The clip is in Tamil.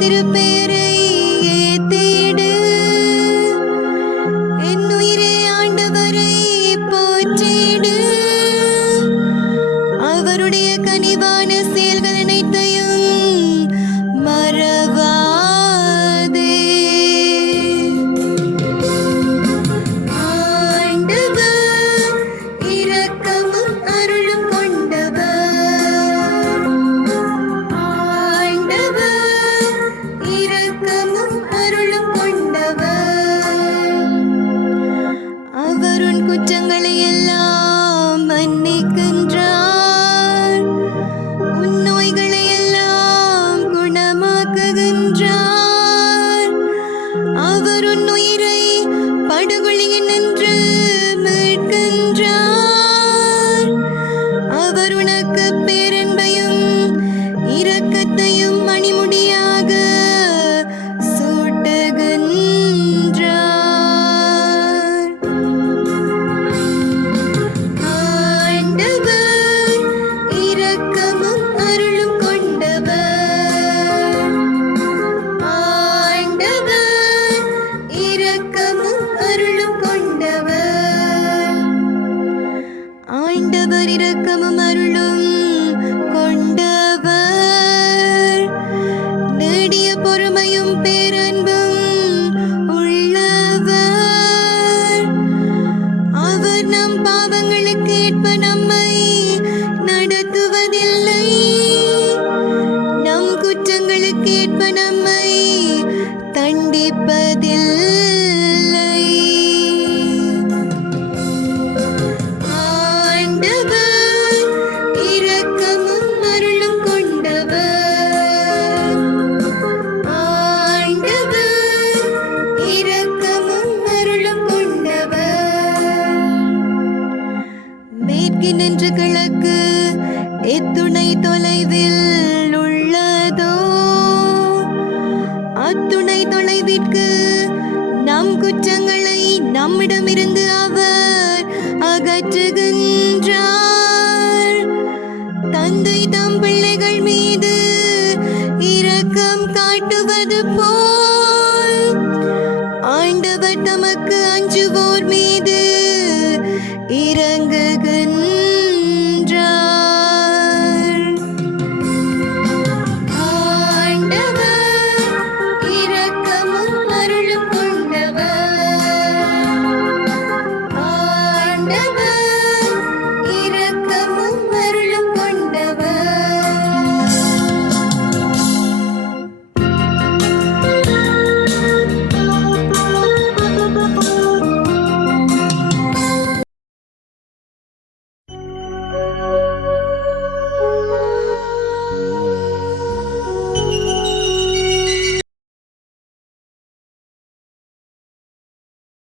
திருப்பேரு குற்றங்களை எல்லாம் மன்னிக்கின்றார். உன் நோய்களை எல்லாம் குணமாக்குகின்றார். அவர் உன் உயிரை படுகொலியில் நின்று மீட்கின்றார் நம் பாவங்களுக்கு ஏற்ப நம்மை அத்துணை நம் குற்றங்களை நம்மிடமிருந்து அவர் அகற்றுகின்றார். தந்தை தம் பிள்ளைகள் மீது இரக்கம் காட்டுவது போல் ஆண்டவர் தமக்கு அஞ்சுவோர் மீது